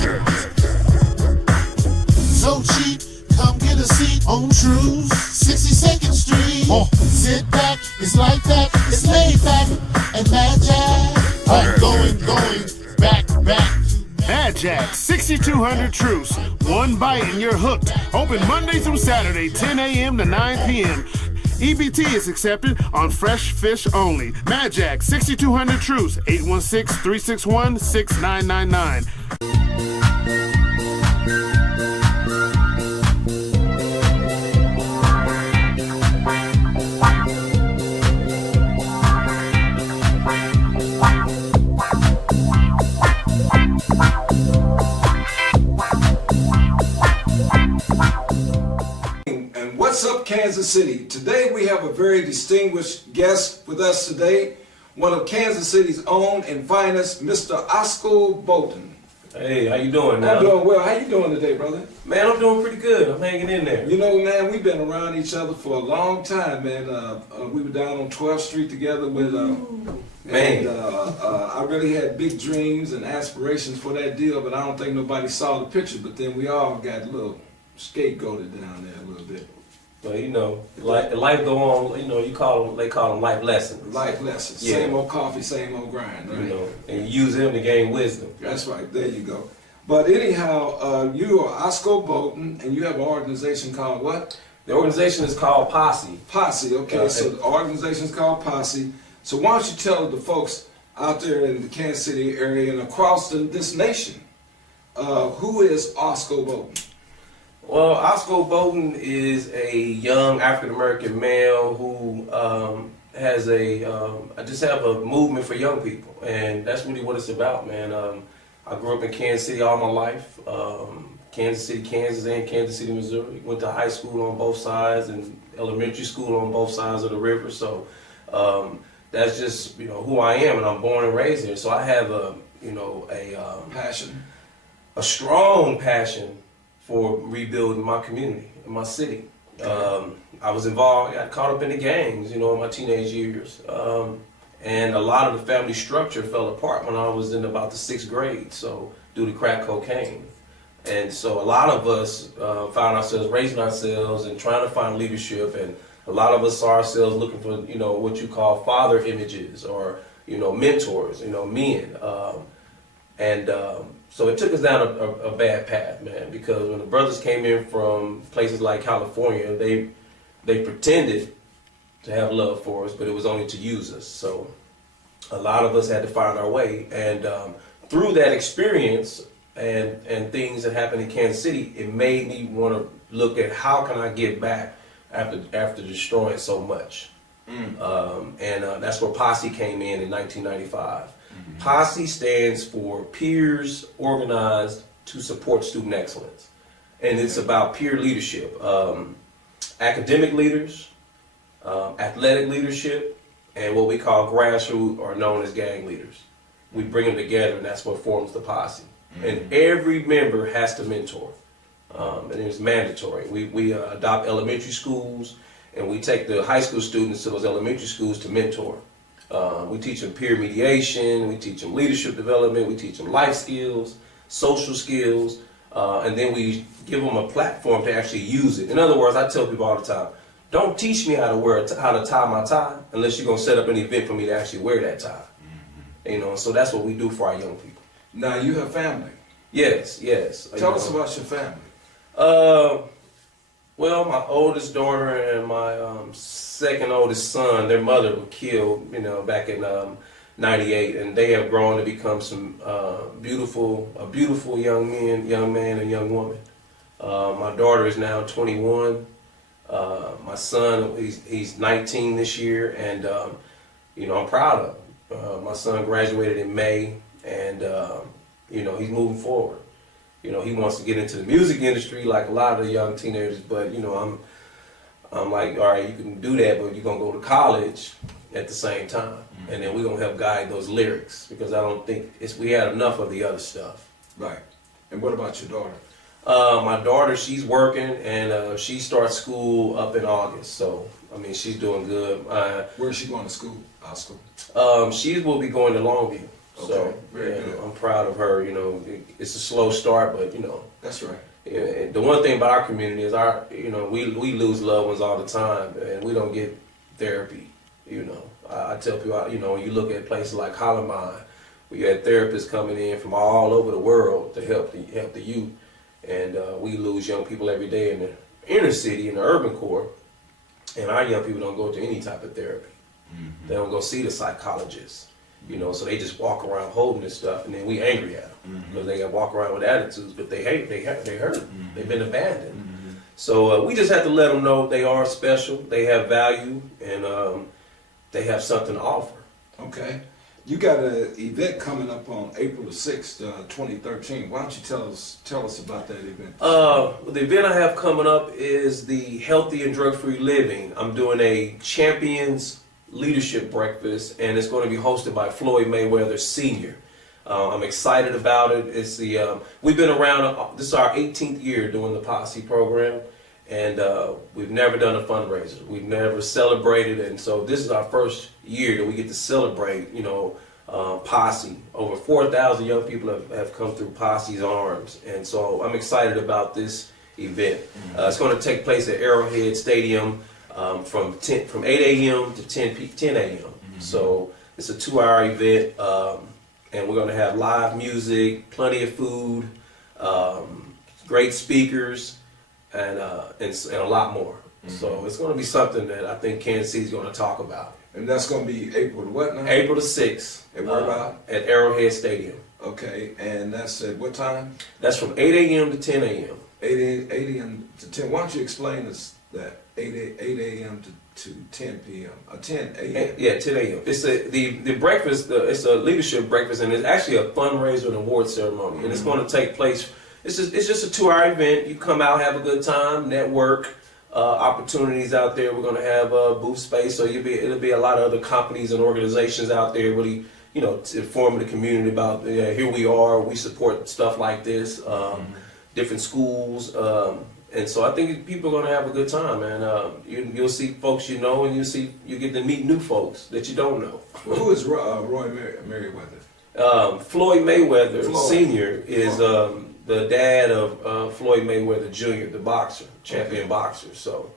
So cheap, come get a seat on True's 62nd Street. Sit back, it's like that, it's laid back, and Mad Jack. I'm going back. Mad Jack, 6200 Truce. One bite and you're hooked. Open Monday through Saturday, 10 a.m. to 9 p.m. EBT is accepted on fresh fish only. Mad Jack, 6200 Truce, 816-361-6999. What's up, Kansas City? Today we have a very distinguished guest with us today, one of Kansas City's own and finest, Mr. Ossco Bolton. Hey, how you doing now? I'm doing well. How you doing today, brother? Man, I'm doing pretty good. I'm hanging in there. You know, man, we've been around each other for a long time, man. We were down on 12th Street together with, man. And I really had big dreams and aspirations for that deal, but I don't think nobody saw the picture. But then we all got a little scapegoated down there a little bit. Well, you know, life go on. You know, they call them life lessons. Life lessons. Yeah. Same old coffee, same old grind, right? You know, and you use them to gain wisdom. That's right. There you go. But anyhow, you are Ossco Bolton, and you have an organization called what? The organization is called P.O.S.E. P.O.S.E. Okay, so the organization is called P.O.S.E. So why don't you tell the folks out there in the Kansas City area and across this nation, who is Ossco Bolton? Well, Ossco Bolton is a young African-American male who has I just have a movement for young people, and that's really what it's about, man. I grew up in Kansas City all my life, Kansas City, Kansas, and Kansas City, Missouri. Went to high school on both sides and elementary school on both sides of the river, so that's just, you know, who I am, and I'm born and raised here. So I have a Passion. A strong passion for rebuilding my community and my city. I was involved, got caught up in the gangs, you know, in my teenage years. And a lot of the family structure fell apart when I was in about the 6th grade, so due to crack cocaine. And so a lot of us found ourselves raising ourselves and trying to find leadership, and a lot of us saw ourselves looking for, you know, what you call father images or, you know, mentors, you know, men. So it took us down a bad path, man, because when the brothers came in from places like California, they pretended to have love for us, but it was only to use us. So a lot of us had to find our way, and through that experience and things that happened in Kansas City, it made me want to look at how can I give back after destroying so much. That's where P.O.S.E. came in 1995. P.O.S.E. stands for Peers Organized to Support Student Excellence. And it's about peer leadership, academic leaders, athletic leadership, and what we call grassroots or known as gang leaders. We bring them together, and that's what forms the P.O.S.E. And every member has to mentor, and it's mandatory. We adopt elementary schools, and we take the high school students to those elementary schools to mentor. We teach them peer mediation, we teach them leadership development, we teach them life skills, social skills, and then we give them a platform to actually use it. In other words, I tell people all the time, don't teach me how to tie my tie unless you're going to set up an event for me to actually wear that tie. You know, so that's what we do for our young people. Now, you have family. Yes. Tell us about your family. Well, my oldest daughter and my second oldest son, their mother was killed, you know, back in '98, and they have grown to become some beautiful young man and young woman. My daughter is now 21. My son, he's 19 this year, and you know, I'm proud of him. My son graduated in May, and you know, he's moving forward. You know, he wants to get into the music industry like a lot of the young teenagers, but you know, I'm like, all right, you can do that, but you're gonna go to college at the same time, and then we're gonna help guide those lyrics, because I don't think we had enough of the other stuff. Right. And what about your daughter? My daughter, she's working, and she starts school up in August, so I mean, she's doing good. Where is she going to school? Our school? She will be going to Longview. So very yeah, good. I'm proud of her. You know, it's a slow start, but you know. That's right. Yeah, and the one thing about our community is we lose loved ones all the time, and we don't get therapy. You know, I tell people, you know, you look at places like Holloman, we had therapists coming in from all over the world to help the youth, and we lose young people every day in the inner city, in the urban core, and our young people don't go to any type of therapy. Mm-hmm. They don't go see the psychologist. You know, so they just walk around holding this stuff, and then we angry at them because they walk around with attitudes, but they hurt, they've been abandoned. So we just have to let them know they are special, they have value, and they have something to offer. Okay. You got an event coming up on April the 6th, 2013. Why don't you tell us about that event? The event I have coming up is the Healthy and Drug-Free Living. I'm doing a Champions Leadership Breakfast, and it's going to be hosted by Floyd Mayweather Sr. I'm excited about it. It's we've been around, this is our 18th year doing the P.O.S.E program, and we've never done a fundraiser. We've never celebrated, and so this is our first year that we get to celebrate, you know, P.O.S.E. Over 4,000 young people have come through P.O.S.E's arms, and so I'm excited about this event. It's going to take place at Arrowhead Stadium from 8 a.m. to 10 a.m. So it's a 2-hour event, and we're going to have live music, plenty of food, great speakers, and a lot more. So it's going to be something that I think Kansas City's going to talk about. And that's going to be April the what now? April the 6th. And where about? At Arrowhead Stadium. Okay, and that's at what time? That's from 8 a.m. to 10 a.m. 8 a.m. to 10. Why don't you explain this, that 8 a.m. to 10 p.m. 10 a.m. Yeah, 10 a.m. It's the breakfast. It's a leadership breakfast, and it's actually a fundraiser and award ceremony, and it's going to take place. It's just a 2-hour event. You come out, have a good time, network. Opportunities out there. We're going to have booth space, so it'll be a lot of other companies and organizations out there, really, you know, informing the community about here we are. We support stuff like this, different schools. And so I think people are going to have a good time, man. You'll see folks you know, and you get to meet new folks that you don't know. Well, who is Roy Merriweather? Floyd Mayweather Floyd. Sr. is the dad of Floyd Mayweather Jr., the boxer, champion boxer. So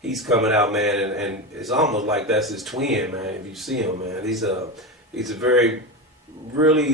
he's coming out, man, and it's almost like that's his twin, man. If you see him, man, he's a very, really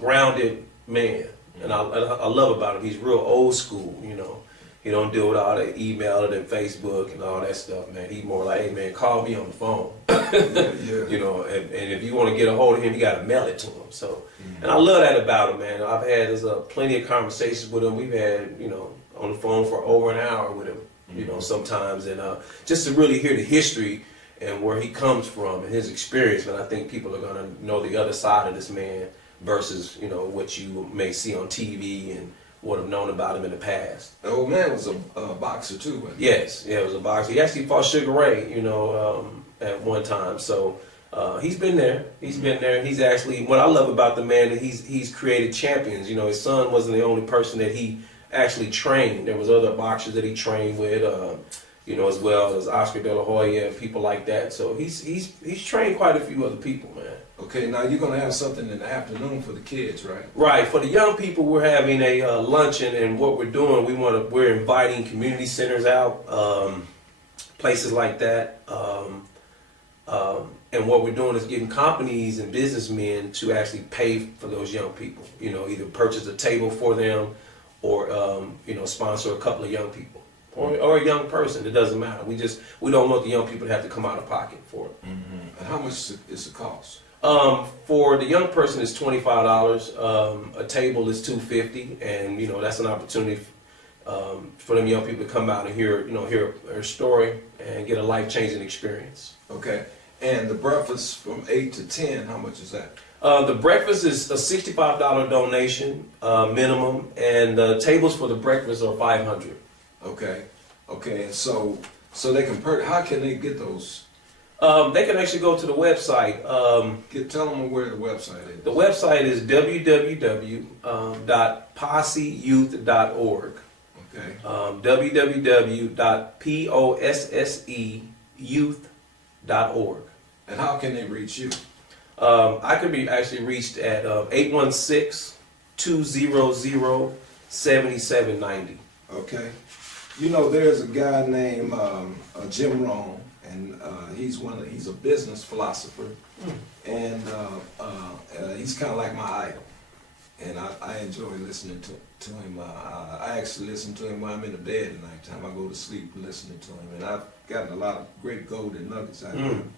grounded man. And I love about him, he's real old school, you know. He don't deal with all the emailing and Facebook and all that stuff, man. He's more like, hey, man, call me on the phone. Yeah. You know, and if you want to get a hold of him, you got to mail it to him. So, and I love that about him, man. I've had plenty of conversations with him. We've had, you know, on the phone for over an hour with him, you know, sometimes. And just to really hear the history and where he comes from and his experience, man, I think people are going to know the other side of this man versus, you know, what you may see on TV and what have known about him in the past. The old man was a boxer too, wasn't he? Yes, yeah, it was a boxer. He actually fought Sugar Ray, you know, at one time. So he's been there. He's been there. He's actually, what I love about the man, that he's created champions. You know, his son wasn't the only person that he actually trained. There was other boxers that he trained with, you know, as well as Oscar De La Hoya and people like that. So he's trained quite a few other people, man. Okay, now you're going to have something in the afternoon for the kids, right? Right. For the young people, we're having a luncheon, and what we're doing, we're inviting community centers out, places like that, and what we're doing is getting companies and businessmen to actually pay for those young people. You know, either purchase a table for them, or you know, sponsor a couple of young people, or a young person. It doesn't matter. We don't want the young people to have to come out of pocket for it. And how much is the cost? For the young person, it's $25. A table is $250, and you know, that's an opportunity for them young people to come out and hear her story and get a life-changing experience. Okay, and the breakfast from 8 to 10, how much is that? The breakfast is a $65 donation minimum, and the tables for the breakfast are $500. Okay, and so they can how can they get those? They can actually go to the website. Tell them where the website is. The website is www.posseyouth.org. Okay. www.P.O.S.S.E youth.org. And how can they reach you? I can be actually reached at 816-200-7790. Okay. You know, there's a guy named Jim Rohn, and he's a business philosopher, and he's kind of like my idol, and I enjoy listening to him. I actually listen to him when I'm in the bed at night time. I go to sleep listening to him, and I've gotten a lot of great golden nuggets out of him.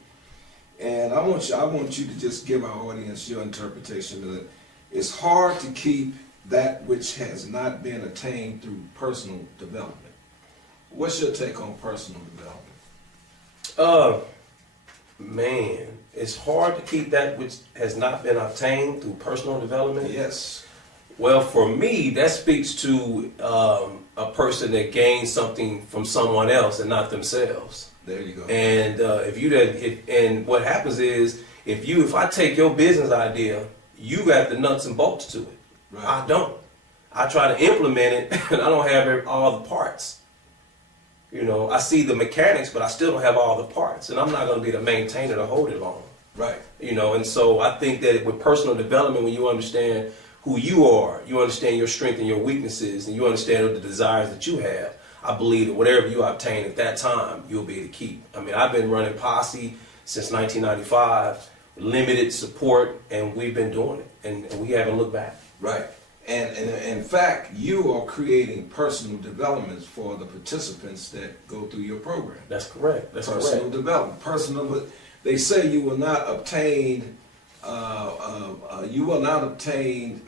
And I want you to just give our audience your interpretation of it. It's hard to keep that which has not been attained through personal development. What's your take on personal development? Man, it's hard to keep that which has not been obtained through personal development. Yes. Well, for me, that speaks to a person that gains something from someone else and not themselves. There you go. And and what happens is, if I take your business idea, you got the nuts and bolts to it. Right. I don't. I try to implement it, and I don't have all the parts. You know, I see the mechanics, but I still don't have all the parts, and I'm not going to be the maintainer to hold it long. Right. You know, and so I think that with personal development, when you understand who you are, you understand your strengths and your weaknesses, and you understand the desires that you have, I believe that whatever you obtain at that time, you'll be able to keep. I mean, I've been running P.O.S.S.E since 1995, limited support, and we've been doing it, and we haven't looked back. Right. And in fact, you are creating personal developments for the participants that go through your program. That's correct. That's personal correct. development. But they say you will not obtain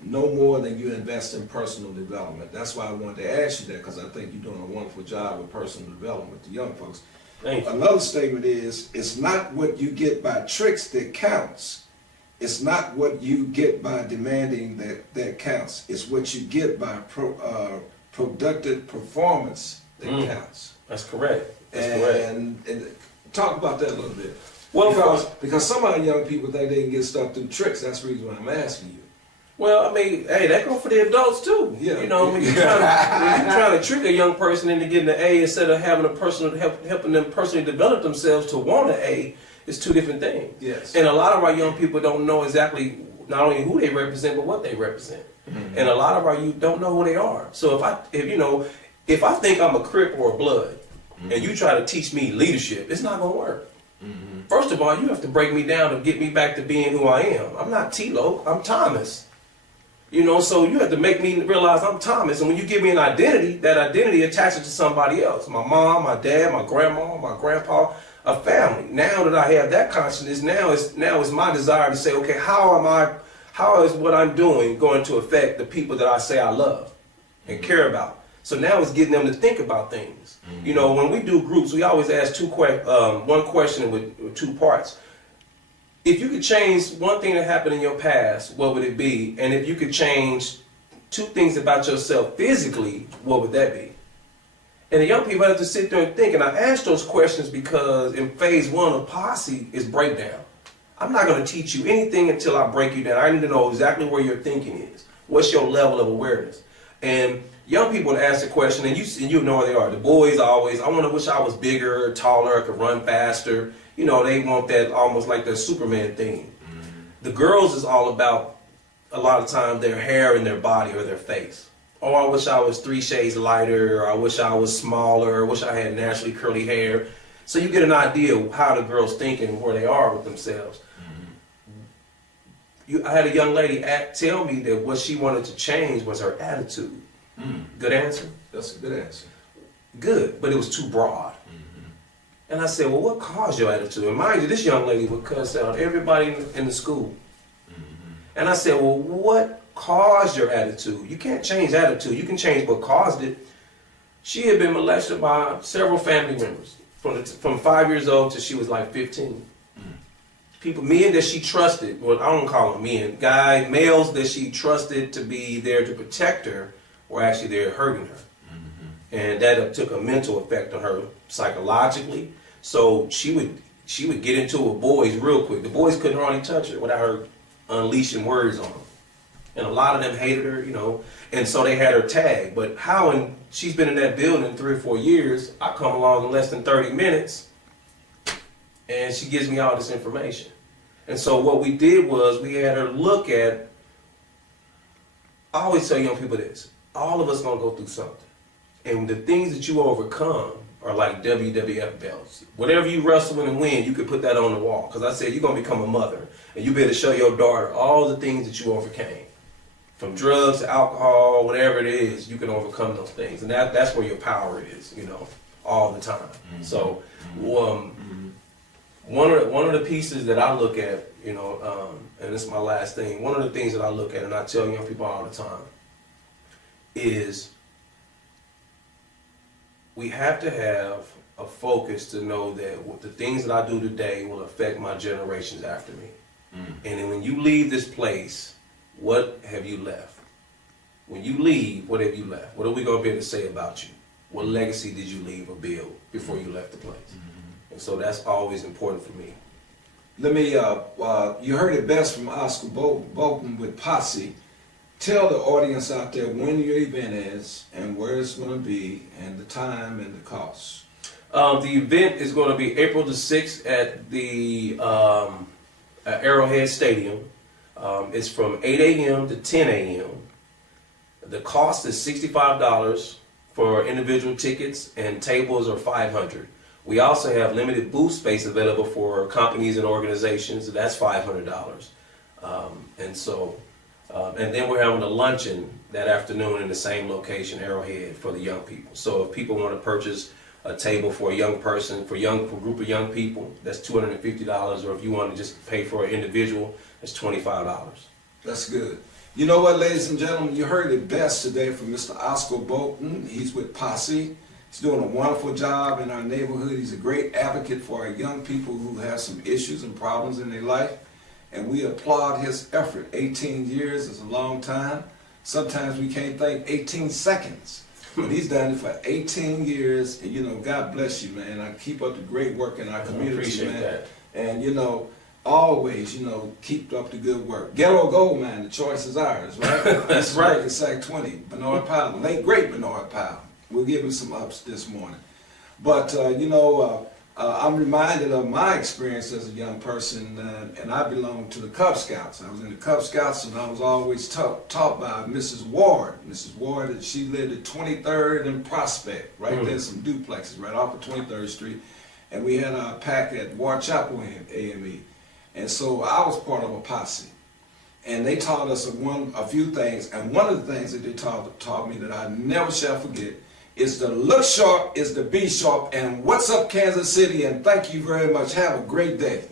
no more than you invest in personal development. That's why I wanted to ask you that, because I think you're doing a wonderful job with personal development to young folks. Thank you. Another statement is, it's not what you get by tricks that counts. It's not what you get by demanding that counts. It's what you get by productive performance that counts. That's correct. That's correct. And talk about that a little bit. Well, because some of our young people think they can get stuff through tricks. That's the reason why I'm asking you. Well, I mean, hey, that goes for the adults too. Yeah. You know, when you're trying to trick a young person into getting an A instead of having helping them personally develop themselves to want an A, it's two different things. Yes. And a lot of our young people don't know exactly not only who they represent, but what they represent. Mm-hmm. And a lot of our youth don't know who they are. So if I think I'm a Crip or a Blood, and you try to teach me leadership, it's not gonna work. Mm-hmm. First of all, you have to break me down to get me back to being who I am. I'm not T-Lo, I'm Thomas. You know, so you have to make me realize I'm Thomas. And when you give me an identity, that identity attaches to somebody else. My mom, my dad, my grandma, my grandpa, a family. Now that I have that consciousness, now it's my desire to say, okay, how is what I'm doing going to affect the people that I say I love and care about? So now it's getting them to think about things. Mm-hmm. You know, when we do groups, we always ask one question with two parts. If you could change one thing that happened in your past, what would it be? And if you could change two things about yourself physically, what would that be? And the young people have to sit there and think. And I ask those questions because in phase one of P.O.S.S.E is breakdown. I'm not going to teach you anything until I break you down. I need to know exactly where your thinking is. What's your level of awareness? And young people ask the question, and you know where they are. The boys always, I wish I was bigger, taller, could run faster. You know, they want that almost like the Superman thing. Mm-hmm. The girls is all about, a lot of times, their hair and their body or their face. Oh, I wish I was 3 shades lighter, or I wish I was smaller, or I wish I had naturally curly hair. So you get an idea of how the girls think and where they are with themselves. Mm-hmm. I had a young lady tell me that what she wanted to change was her attitude. Mm. Good answer? That's a good answer. Good, but it was too broad. And I said, well, what caused your attitude? And mind you, this young lady would cuss out everybody in the school. Mm-hmm. And I said, well, what caused your attitude? You can't change attitude. You can change what caused it. She had been molested by several family members from 5 years old till she was like 15. Mm. Men that she trusted, well, I don't call them men, males that she trusted to be there to protect her were actually there hurting her. And that took a mental effect on her psychologically. So she would get into her boys real quick. The boys couldn't hardly touch her without her unleashing words on them. And a lot of them hated her, you know. And so they had her tagged. But she's been in that building 3 or 4 years. I come along in less than 30 minutes, and she gives me all this information. And so what we did was we had her look at, I always tell young people this, all of us gonna go through something. And the things that you overcome are like WWF belts. Whatever you wrestle and win, you could put that on the wall. Because I said you're going to become a mother. And you better show your daughter all the things that you overcame. From drugs to alcohol, whatever it is, you can overcome those things. And that's where your power is, you know, all the time. Mm-hmm. So one of the pieces that I look at, you know, and this is my last thing, one of the things that I look at, and I tell young people all the time, is we have to have a focus to know that the things that I do today will affect my generations after me. And then when you leave this place, what have you left? When you leave, what have you left? What are we going to be able to say about you? What legacy did you leave or build before you left the place? And so that's always important for me. Let me, you heard it best from Ossco Bolton with P.O.S.S.E. Tell the audience out there when your event is and where it's going to be and the time and the cost. The event is going to be April the 6th at the Arrowhead Stadium. It's from 8 a.m. to 10 a.m. The cost is $65 for individual tickets, and tables are $500. We also have limited booth space available for companies and organizations, and that's $500. And then we're having a luncheon that afternoon in the same location, Arrowhead, for the young people. So if people want to purchase a table for a young person, for a group of young people, that's $250. Or if you want to just pay for an individual, that's $25. That's good. You know what, ladies and gentlemen, you heard it best today from Mr. Ossco Bolton. He's with P.O.S.S.E. He's doing a wonderful job in our neighborhood. He's a great advocate for our young people who have some issues and problems in their life. And we applaud his effort. 18 years is a long time. Sometimes we can't think 18 seconds. But he's done it for 18 years. And, you know, God bless you, man. I keep up the great work in our community, appreciate man. That. And, you know, always, you know, keep up the good work. Ghetto Gold, man, the choice is ours, right? That's right. It's like 20. Bernard Powell, late great Bernard Powell. We'll give him some ups this morning. But, you know, I'm reminded of my experience as a young person, and I belonged to the Cub Scouts. I was in the Cub Scouts, and I was always taught by Mrs. Ward. Mrs. Ward, she lived at 23rd and Prospect, right there, some duplexes right off of 23rd Street. And we had a pack at Ward Chapel AME. And so I was part of a posse. And they taught us a few things, and one of the things that they taught me that I never shall forget is to look sharp, is to be sharp, and what's up, Kansas City, and thank you very much. Have a great day.